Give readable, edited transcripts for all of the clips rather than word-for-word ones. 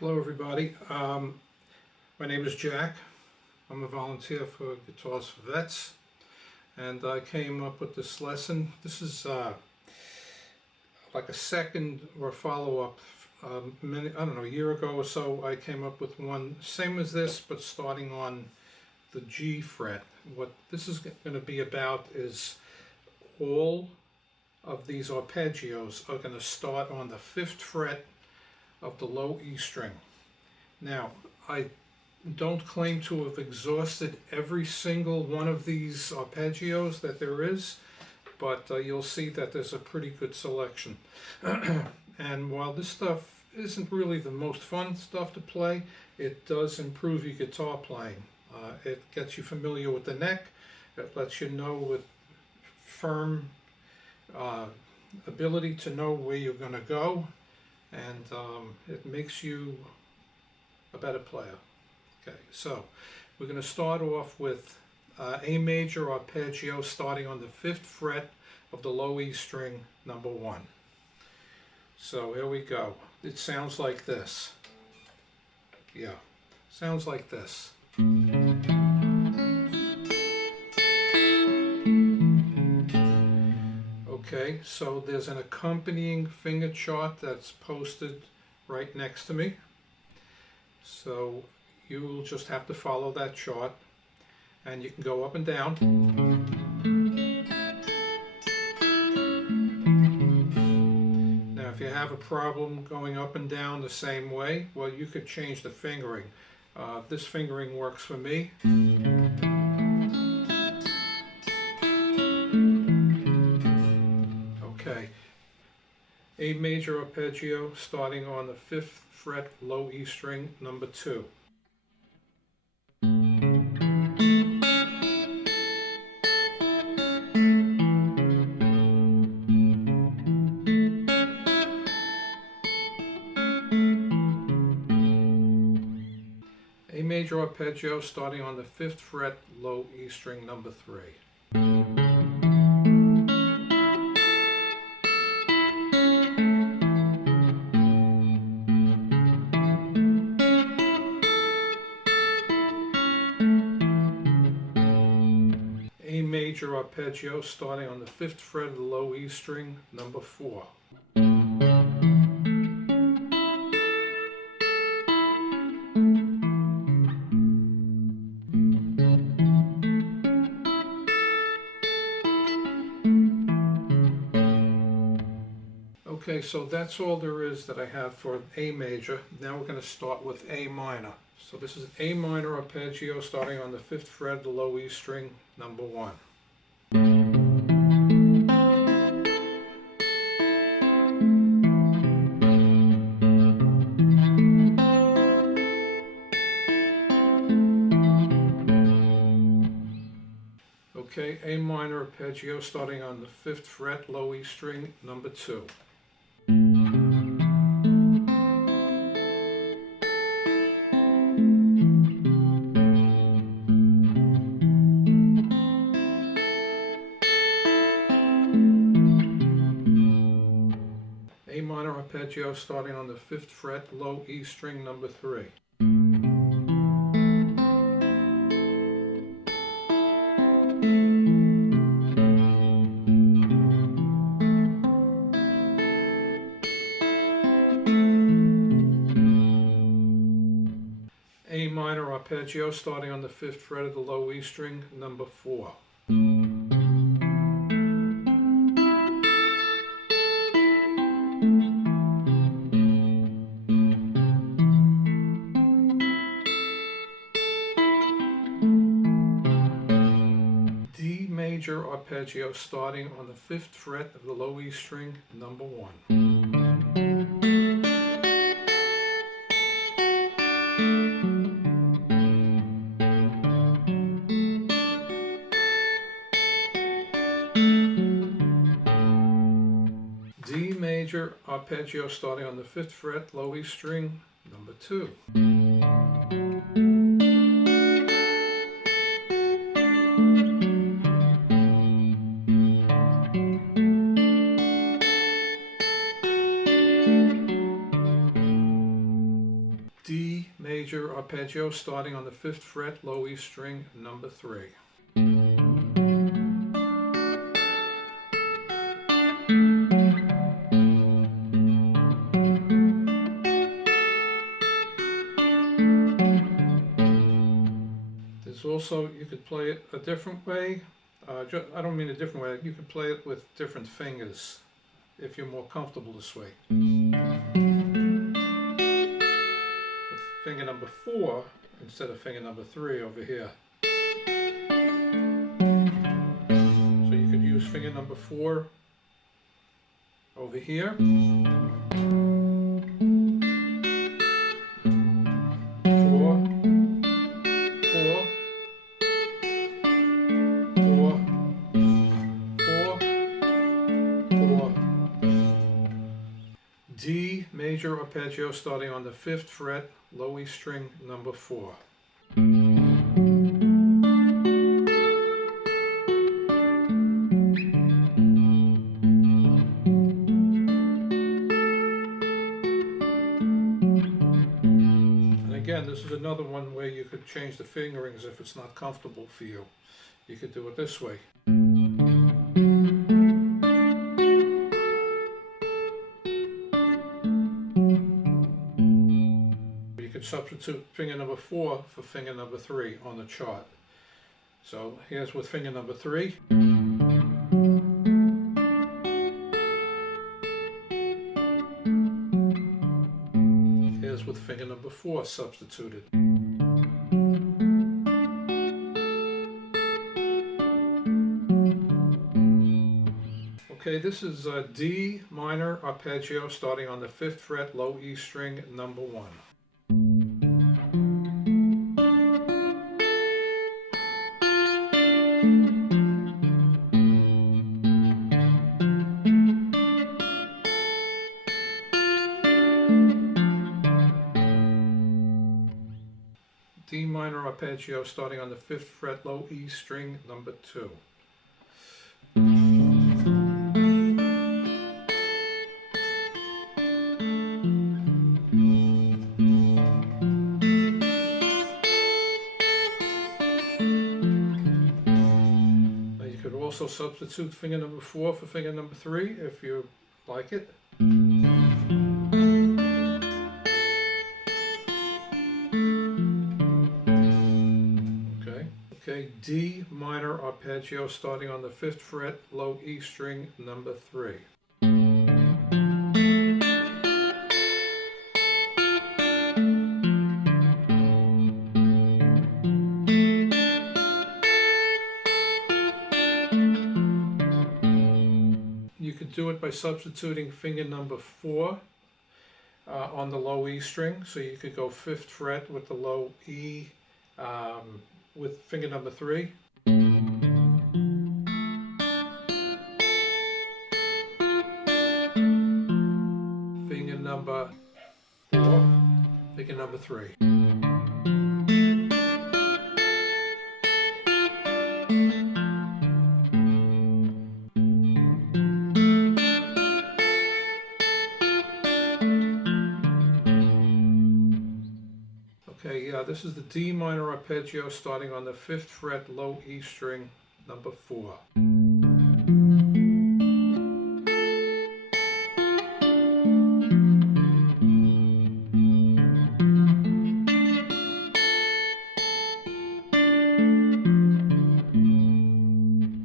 Hello everybody, my name is Jack. I'm a volunteer for Guitars for Vets, and I came up with this lesson. This is like a second or follow-up. I don't know, a year ago or so I came up with one same as this, but starting on the G fret. What this is going to be about is all of these arpeggios are going to start on the 5th fret of the low E string. Now, I don't claim to have exhausted every single one of these arpeggios that there is, but you'll see that there's a pretty good selection. And while this stuff isn't really the most fun stuff to play, it does improve your guitar playing. It gets you familiar with the neck. It lets you know with firm ability to know where you're going to go, and it makes you a better player. Okay, so we're going to start off with A major arpeggio starting on the 5th fret of the low E string, number 1. So here we go. It sounds like this. Yeah, sounds like this. Okay, so there's an accompanying finger chart that's posted right next to me. So you'll just have to follow that chart, and you can go up and down. Now if you have a problem going up and down the same way, well, you could change the fingering. This fingering works for me. Okay, A major arpeggio starting on the 5th fret low E string, number 2. A major arpeggio starting on the 5th fret low E string, number 3. A major arpeggio starting on the 5th fret of the low E string, number 4. Okay, so that's all there is that I have for A major. Now we're going to start with A minor. So this is A minor arpeggio starting on the 5th fret of the low E string, number 1. Okay, A minor arpeggio starting on the 5th fret low E string, number 2. A minor arpeggio starting on the 5th fret low E string, number 3. A minor arpeggio starting on the 5th fret of the low E string, number 4. D major arpeggio starting on the 5th fret of the low E string, number 1. D major arpeggio starting on the 5th fret low E string, number 2. D major arpeggio starting on the 5th fret, low E string, number 3. There's also, you could play it a different way. I don't mean a different way, you could play it with different fingers if you're more comfortable this way. With finger number 4 instead of finger number 3 over here. So you could use finger number 4 over here. 4, 4, 4, 4, 4. D major arpeggio starting on the 5th fret, low E string, number 4. And again, this is another one where you could change the fingerings if it's not comfortable for you. You could do it this way. You could substitute finger number 4 for finger number 3 on the chart. So here's with finger number 3. Here's with finger number 4 substituted. Okay, this is a D minor arpeggio starting on the 5th fret, low E string, number 1. D minor arpeggio starting on the 5th fret, low E string, number 2. Now you could also substitute finger number 4 for finger number 3 if you like it. Okay, D minor arpeggio starting on the 5th fret, low E string, number 3. You could do it by substituting finger number 4 on the low E string, so you could go 5th fret with the low E with finger number 3. Finger number 4, finger number 3. Okay, yeah, this is the D minor arpeggio starting on the 5th fret, low E string, number 4.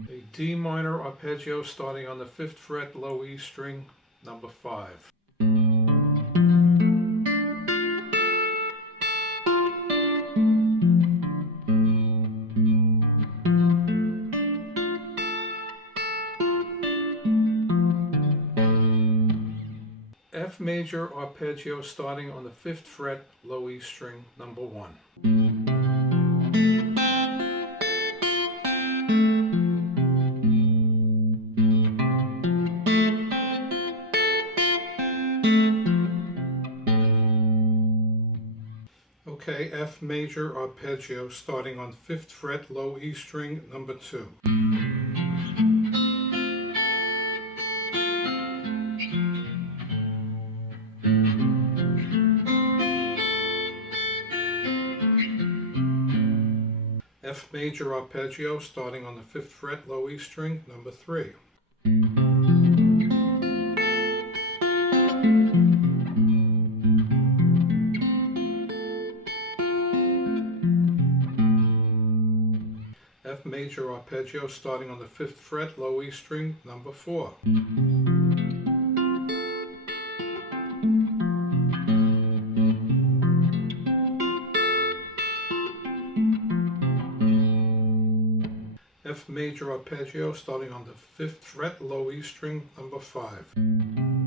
A D minor arpeggio starting on the 5th fret, low E string, number 5. F major arpeggio starting on the 5th fret, low E string, number 1. Okay, F major arpeggio starting on 5th fret, low E string, number 2. F major arpeggio starting on the 5th fret, low E string, number 3. F major arpeggio starting on the 5th fret, low E string, number 4. F major arpeggio starting on the 5th fret, low E string, number 5.